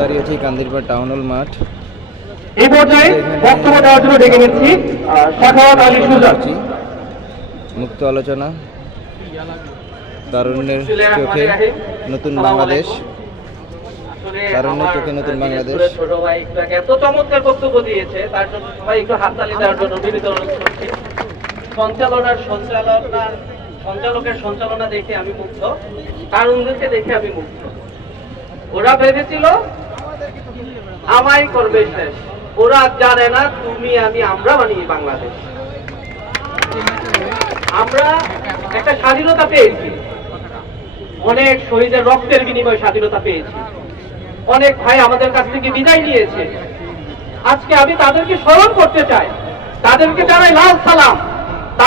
দাঁড়িয়েছি Kandirpar town hall মাঠ। এই পর্যায়ে বক্তব্য দেওয়ার জন্য ডেকে নিচ্ছি সাখাওয়াত আলী সুজন। মুক্ত আলোচনা। তারুণ্যের চোখে নতুন বাংলাদেশ। তারুণ্যের চোখে নতুন বাংলাদেশ। ছোট ভাই এত চমৎকার বক্তব্য দিয়েছে তার জন্য সবাই একটু হাততালি দেওয়ার জন্য বিনীত অনুরোধ করছি। সঞ্চালনার সঞ্চালনার সঞ্চালকের সঞ্চালনা দেখে আমি মুগ্ধ তারুণদেরকে দেখে আমি মুগ্ধ। ওরা ভেবেছিল আমাই করবে শেষ। ওরা জানে না তুমি আমি, আমরা বানিয়ে বাংলাদেশ। আমরা একটা স্বাধীনতা পেয়েছি। অনেক শহীদের রক্তের বিনিময়ে স্বাধীনতা পেয়েছি। অনেক ভাই আমাদের কাছ থেকে বিদায় নিয়েছে। আজকে আমি তাদেরকে স্মরণ করতে চাই। তাদেরকে জানাই লাল সালাম।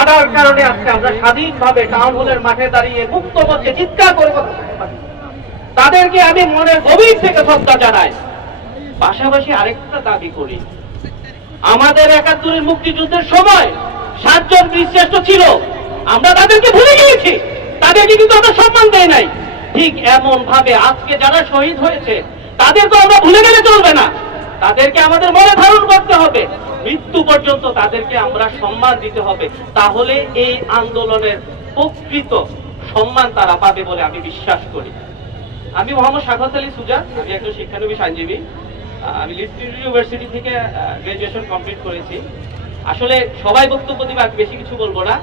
তাদের কারণে আজকে আমরা স্বাধীনভাবে টাউন হলের মাঠে দাঁড়িয়ে মুক্ত মধ্যে চিৎকার করে। তাদেরকে আমি মনের গভীর থেকে শ্রদ্ধা জানাই। পাশাপাশি আরেকটা দাবি করি। আমাদের একাত্তরের মুক্তিযুদ্ধের সময় সাতজন বীরশ্রেষ্ঠ ছিল। আমরা তাদেরকে ভুলে গিয়েছি। তাদেরকে কিন্তু আমরা সম্মান দেয় নাই। ঠিক এমন ভাবে আজকে যারা শহীদ হয়েছে তাদেরকে আমরা ভুলে গেলে চলবে না। তাদেরকে আমাদের মনে ধারণ করতে হবে। মৃত্যু পর্যন্ত তাদেরকে আমরা সম্মান দিতে হবে, তাহলে এই আন্দোলনের প্রকৃত সম্মান তারা পাবে বলে আমি বিশ্বাস করি। আমি মোহাম্মদ সাখাত আলী সুজা, আমি একজন শিক্ষানবী আইনজীবী। আমি লিস্ট্রি ইউনিভার্সিটি থেকে গ্রাজুয়েশন কমপ্লিট করেছি। আসলে সবাই বক্তব্য দিবে, আমি বেশি কিছু বলব না।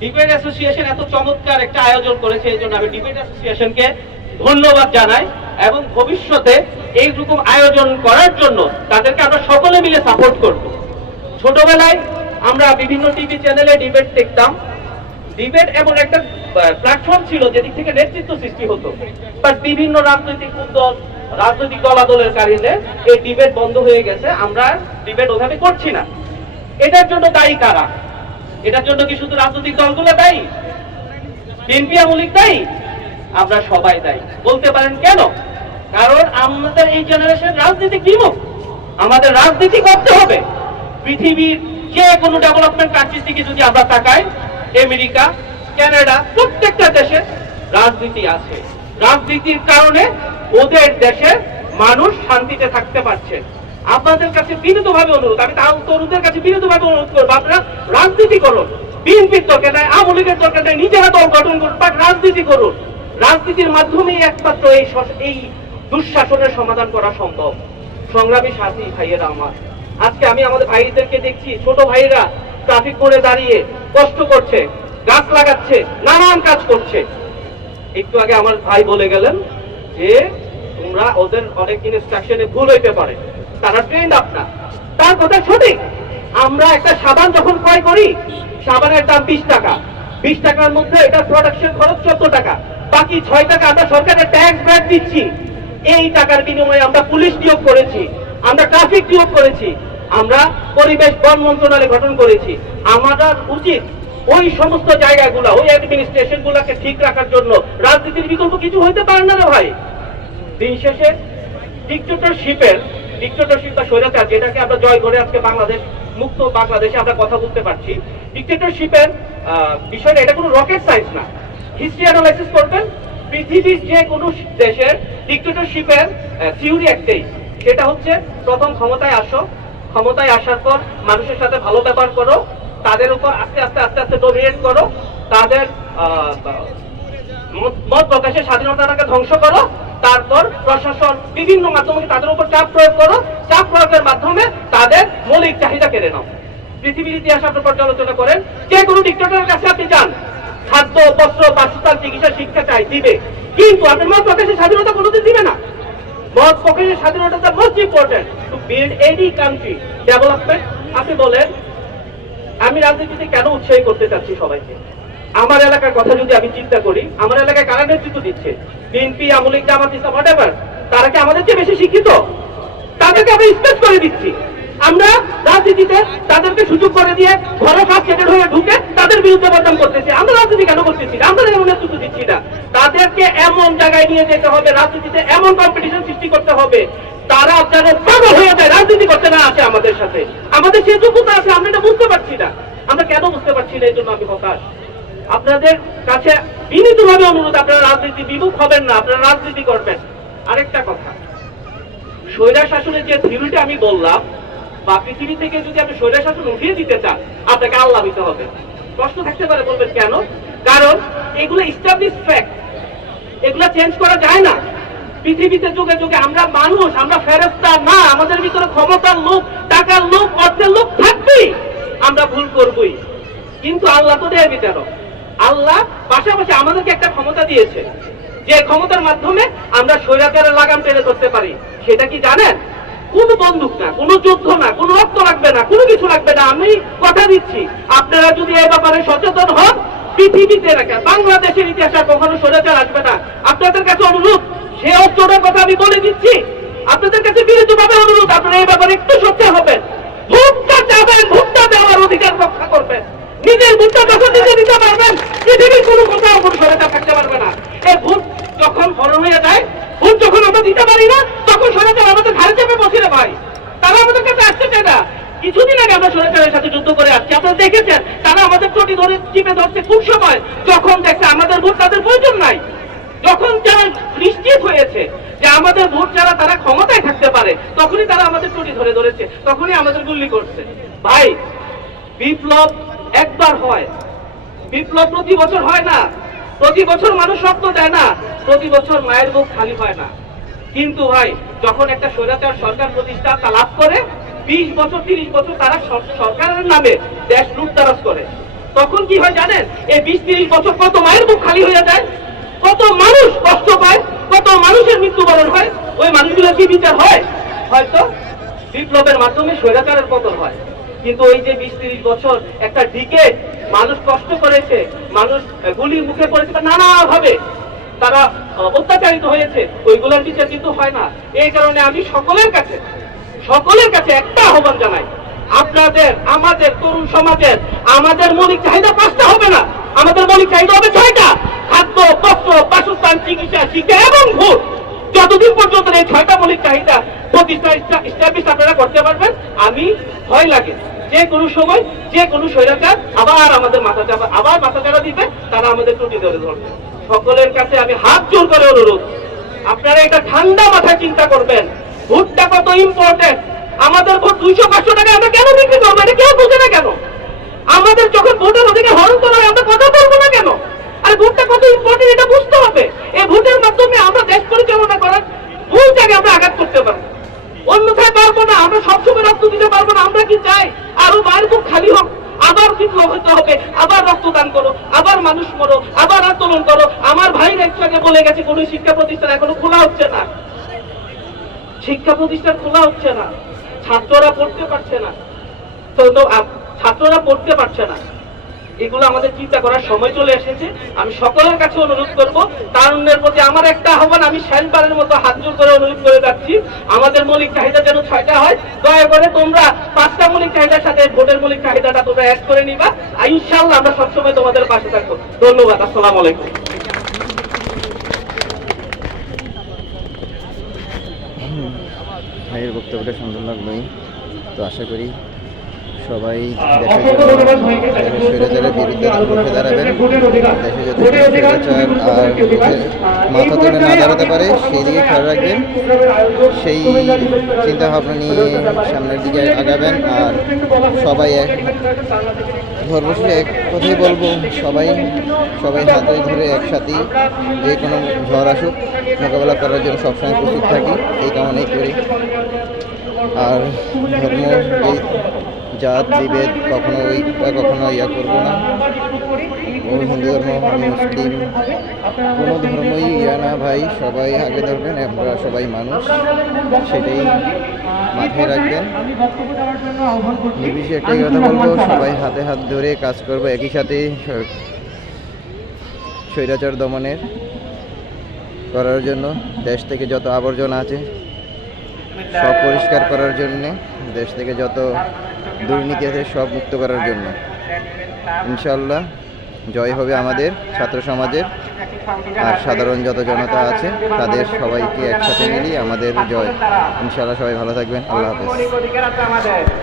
ডিবেট অ্যাসোসিয়েশন এত চমৎকার একটা আয়োজন করেছে, এই জন্য আমি ডিবেট অ্যাসোসিয়েশনকে ধন্যবাদ জানাই এবং ভবিষ্যতে এইরকম আয়োজন করার জন্য তাদেরকে আমরা সকলে মিলে সাপোর্ট করব। ছোটবেলায় আমরা বিভিন্ন টিভি চ্যানেলে ডিবেট দেখতাম। ডিবেট এমন একটা প্ল্যাটফর্ম ছিল যেদিক থেকে নেতৃত্ব সৃষ্টি হতো। বাট বিভিন্ন রাজনৈতিক দল রাজনৈতিক দলাদলের কারণে এই ডিবেট বন্ধ হয়ে গেছে। আমরা ডিবেট ওভাবে করছি না। এটার জন্য দায়ী কারা? এটার জন্য কি শুধু রাজনৈতিক দলগুলো দায়ী? বিএনপি আমলিক দায়ী? আমরা সবাই দায়ী। বলতে পারেন কেন? কারণ আমাদের এই জেনারেশন রাজনীতি বিমুখ আমাদের রাজনীতি করতে হবে। পৃথিবীর যে কোনো ডেভেলপমেন্ট কান্ট্রিজ থেকে যদি আমরা তাকাই, আমেরিকা, কানাডা, প্রত্যেকটা দেশে রাজনীতি আছে। রাজনীতির কারণে ওদের দেশে মানুষ শান্তিতে থাকতে পারছে। আপনাদের কাছে বিনীতভাবে অনুরোধ, আমি তাও তরুণদের কাছে বিনীতভাবে অনুরোধ করব, আপনারা রাজনীতি করুন। বিএনপির দরকার নাই, আওয়ামী লীগের দরকার নাই, নিজেরা দল গঠন করুন, বাট রাজনীতি করুন। রাজনীতির মাধ্যমেই একমাত্র এই এই দুঃশাসনের সমাধান করা সম্ভব। সংগ্রামী সাথী ভাইয়েরা আমার। আজকে আমি আমাদের ভাইদেরকে দেখছি, ছোট ভাইয়েরা ট্রাফিক করে দাঁড়িয়ে কষ্ট করছে, গাছ লাগাচ্ছে, নানান কাজ করছে। একটু আগে আমার ভাই বলে গেলেন যে, তোমরা ওদের অনেক ইনস্ট্রাকশনে ভুল হইতে পারে। তারা ট্রেন্ড আপনার। তার কথা সঠিক। আমরা একটা সাবান যখন ক্রয় করি, সাবানের দাম বিশ টাকা। বিশ টাকার মধ্যে এটা প্রোডাকশন খরচ চোদ্দ টাকা। বাকি ছয় টাকা আমরা সরকারের ট্যাক্স ব্যাক দিচ্ছি। এই টাকার বিনিময়ে আমরা পুলিশ নিয়োগ করেছি, আমরা ট্রাফিক নিয়োগ করেছি, আমরা পরিবেশ বন মন্ত্রণালয় গঠন করেছি। আমাদের উচিত ওই সমস্ত জায়গাগুলো, ওই অ্যাডমিনিস্ট্রেশন গুলাকে ঠিক রাখার জন্য রাজনীতির বিকল্প কিছু হইতে পারে না রে ভাই। দিন শেষে ডিক্টেটরশিপের ডিক্টেটরশিপ বা স্বৈরাচার যেটাকে আমরা জয় করে আজকে বাংলাদেশ, মুক্ত বাংলাদেশে আমরা কথা বলতে পারছি ডিক্টেটরশিপের বিষয়টা, এটা কোনো রকেট সায়েন্স না। হিস্ট্রি অ্যানালাইসিস করবেন, পৃথিবীর যে কোনো দেশের ডিক্টেটরশিপের থিওরি একটাই। সেটা হচ্ছে প্রথম ক্ষমতায় আসো। ক্ষমতায় আসার পর মানুষের সাথে ভালো ব্যবহার করো। তাদের উপর আস্তে আস্তে আস্তে আস্তে ডোমিনেট করো। তাদের মত- প্রকাশের স্বাধীনতাটাকে ধ্বংস করো। তারপর প্রশাসন বিভিন্ন মাধ্যমে তাদের উপর চাপ প্রয়োগ করো। চাপ প্রয়োগের মাধ্যমে তাদের মৌলিক চাহিদা কেড়ে নাও। পৃথিবীর ইতিহাস আপনি পর্যালোচনা করেন। যে কোনো ডিক্টেটরের কাছে আপনি যান। খাদ্য, বস্ত্র, বাসস্থান, চিকিৎসা, শিক্ষা চাই, দিবে। কিন্তু আপনি মত প্রকাশের স্বাধীনতা কোনোদিন দিবে না। মত প্রকাশের স্বাধীনতা the most important to build any country development আপনি বলেন, আমি রাজনীতিতে কেন উৎসাহী করতে চাচ্ছি সবাইকে? আমার এলাকার কথা যদি আমি চিন্তা করি, আমার এলাকায় কারা নেতৃত্ব দিচ্ছে? বিএনপি আমলিক জামাত ইসলাম হোয়াট তারা কি আমাদের চেয়ে বেশি শিক্ষিত? তাদেরকে আমি স্পেস করে দিচ্ছি। আমরা রাজনীতিতে তাদেরকে সুযোগ করে দিয়ে ঘরে ফার্স্ট সেকেন্ড হয়ে ঢুকে তাদের বিরুদ্ধে বদনাম করতেছি। আমরা রাজনীতি কেন করতেছি আমরা এমন নেতৃত্ব দিচ্ছি না। তাদেরকে এমন জায়গায় নিয়ে যেতে হবে, রাজনীতিতে এমন কম্পিটিশন সৃষ্টি করতে হবে। তারা যেন পাগল হয়ে যায়, রাজনীতি করতে না আসে আমাদের সাথে। আমাদের সে যোগ্যতা আছে, আমরা এটা বুঝতে পারছি না। আমরা কেন বুঝতে পারছি না? এই জন্য আমি হতাশ। আপনাদের কাছে বিনীতভাবে অনুরোধ, আপনারা রাজনীতি বিমুখ হবেন না, আপনারা রাজনীতি করবেন। আরেকটা কথা। স্বৈরা শাসনের যে থিওরিটা আমি বললাম বা পৃথিবী থেকে যদি আপনি শাসন উঠিয়ে দিতে চান, আপনাকে আল্লাহ দিতে হবে। প্রশ্ন থাকতে পারে, বলবেন কেন? কারণ এগুলো ইস্টাবলিশ ফ্যাক্ট এগুলা চেঞ্জ করা যায় না। পৃথিবীতে যুগে যুগে আমরা মানুষ, আমরা ফেরস্তা না, আমাদের ভিতরে ক্ষমতার লোক, টাকার লোক, অর্থের লোক থাকবেই। আমরা ভুল করবই। কিন্তু আল্লাহ তো দেয় বিচারক। আল্লাহ পাশাপাশি আমাদেরকে একটা ক্ষমতা দিয়েছে। যে ক্ষমতার মাধ্যমে আমরা স্বৈরাচারের লাগাম টেনে ধরতে পারি। সেটা কি জানেন? কোন বন্দুক না, কোন যুদ্ধ না, কোন রক্ত লাগবে না, কোনো কিছু লাগবে না। আমি কথা দিচ্ছি, আপনারা যদি এ ব্যাপারে সচেতন হন, পৃথিবীতে রাখা বাংলাদেশের ইতিহাসে কখনো সোজাতে আসবে না। আপনাদের কাছে অনুরোধ, সে অস্ত্রটার কথা আমি বলে দিচ্ছি। আপনাদের কাছে বিরুদ্ধভাবে অনুরোধ, আপনারা এই ব্যাপারে একটু সত্যি হবেন ভোটটা চাবেন ভোটটা দেওয়ার অধিকার রক্ষা করবেন নিজের ভোটটা যখন নিজে দিতে পারবেন পৃথিবীর কোনো কোথাও কোনো স্বৈরাচার থাকতে পারবে না এই ভোট যখন হরণ হয়ে যায় ভোট যখন আমরা দিতে পারি না তখন স্বৈরাচার আমাদের ঘাড়ে চেপে বসে রে ভাই তারা আমাদের কাছে আসতে চায় না কিছুদিন আগে আমরা সরকারের সাথে যুদ্ধ করে আসছি দেখেছেন তারা আমাদের চটি ধরে চিপে ধরছে কোন সময়। যখন দেখছে আমাদের ভোট তাদের প্রয়োজন নাই। যখন যারা নিশ্চিত হয়েছে যে আমাদের ভোট যারা, তারা ক্ষমতায় থাকতে পারে, তখনই তারা আমাদের চটি ধরে ধরেছে, তখনই আমাদের গুল্লি করছে। ভাই, বিপ্লব একবার হয়। বিপ্লব প্রতি বছর হয় না। প্রতি বছর মানুষ স্বপ্ন দেয় না। প্রতি বছর মায়ের বুক খালি হয় না। কিন্তু ভাই, যখন একটা স্বৈরাচার সরকার প্রতিষ্ঠা লাভ করে বিশ বছর, তিরিশ বছর তারা সরকারের নামে দেশ লুটতারাজ করে। তখন কি হয় জানেন? এই বিশ, তিরিশ বছর কত মায়ের বুক খালি হয়ে যায়? কত মানুষ কষ্ট পায়? কত মানুষের মৃত্যুবরণ হয়? ওই মানুষগুলোর কি বিচার হয়? হয়তো বিপ্লবের মাধ্যমে স্বৈরাচারের পতন হয়। কিন্তু ওই যে বিশ, তিরিশ বছর একটা দিকে মানুষ কষ্ট করেছে, মানুষ গুলির মুখে পড়েছে নানাভাবে তারা অত্যাচারিত হয়েছে। ওইগুলোর বিচার কিন্তু হয় না। এই কারণে আমি সকলের কাছে সকলের কাছে একটা আহ্বান জানাই। আপনাদের, আমাদের তরুণ সমাজের, আমাদের মৌলিক চাহিদা পাঁচটা হবে না। আমাদের মৌলিক চাহিদা হবে ছয়টা। খাদ্য, বস্ত্র, বাসস্থান, চিকিৎসা, শিক্ষা এবং ভোট। যতদিন পর্যন্ত এই ছয়টা মৌলিক চাহিদা প্রতিষ্ঠা আপনারা করতে পারবেন, আমি ভয় লাগে। যে কোনো সময়, যে কোনো স্বৈরাচার আবার আমাদের মাথা চাপা আবার মাথা চাপা দিবে, তারা আমাদের ত্রুটি ধরে ধরবে। সকলের কাছে আমি হাত জোর করে অনুরোধ। আপনারা এটা ঠান্ডা মাথায় চিন্তা করবেন। ভোটটা কত ইম্পর্টেন্ট আমাদের ভোট দুইশো পাঁচশো টাকা আমরা কেন বিক্রি করব? এটা কেউ বুঝে না কেন? আমাদের যখন ভোটের অধিকার হরণ করা হয়, আমরা কথা বলব না কেন? আর ভোটটা কত ইম্পর্টেন্ট এটা বুঝতে হবে। এই ভোটের মাধ্যমে আমরা দেশ পরিচালনা করার ভুল জায়গায় আমরা আঘাত করতে পারব। অন্যথায় পারব না, আমরা সবসময় রক্ত দিতে পারব না, আমরা কি চাই? আরও মায়ের বুক খালি হোক। আবার বিপ্লব হতে হবে, আবার রক্তদান করো, আবার মানুষ মরো, আবার আন্দোলন করো। আমার ভাইরা একটু আগে বলে গেছে, কোনো শিক্ষা প্রতিষ্ঠান এখনও খোলা হচ্ছে না। শিক্ষা প্রতিষ্ঠান খোলা হচ্ছে না। ছাত্ররা পড়তে পারছে না। তো ছাত্ররা পড়তে পারছে না। এগুলো আমাদের চিন্তা করার সময় চলে এসেছে। আমি সকলের কাছে অনুরোধ করব, তারুণ্যের প্রতি আমার একটা আহ্বান, আমি শেষবারের মতো হাত জোর করে অনুরোধ করে যাচ্ছি। আমাদের মৌলিক চাহিদা যেন ছয়টা হয়, দয়া করে তোমরা পাঁচটা মৌলিক চাহিদার সাথে ভোটের মৌলিক চাহিদাটা তোমরা অ্যাড করে নিবা। ইনশাল্লাহ আমরা সবসময় তোমাদের পাশে থাকব। ধন্যবাদ, আসসালামু আলাইকুম ভাইয়ের বক্তব্যটা সুন্দর লাগলোই তো আশা করি সবাই। স্বৈরাচারের বিরুদ্ধে রুখে দাঁড়াবেন দেশে যাতে স্বৈরাচার আর মাথা তুলে না দাঁড়াতে পারে সেই দিকে খেয়াল রাখবেন। সেই চিন্তা ভাবনা নিয়ে সামনের দিকে আগাবেন আর সবাই এক সর্বশেষে এক কথাই বলব সবাই সবাই হাতে ধরে একসাথে যে কোনো ঝড় আসুক মোকাবেলা করার জন্য সবসময় প্রস্তুত থাকি এই কামনাই করি। আর ধর্ম জাত বিভেদ কখনো ওই কখনো ইয়া করব না। ও হিন্দু ধর্ম, আমি মুসলিম, কোনো ধর্মই ইয়া না ভাই, সবাই আগে ধরবেন, আমরা সবাই মানুষ, সেটাই মাথায় রাখবেন। নির্বিশেষে একটাই কথা বলব, সবাই হাতে হাত ধরে কাজ করব, একই সাথে স্বৈরাচার দমনের করার জন্য, দেশ থেকে যত আবর্জনা আছে সব পরিষ্কার করার জন্যে, দেশ থেকে যত দুর্নীতি আছে সব মুক্ত করার জন্য। ইনশাল্লাহ জয় হবে আমাদের ছাত্র সমাজের। আর সাধারণ যত জনতা আছে, তাদের সবাইকে একসাথে মিলিয়ে আমাদের জয়। ইনশাল্লাহ সবাই ভালো থাকবেন। আল্লাহ হাফেজ।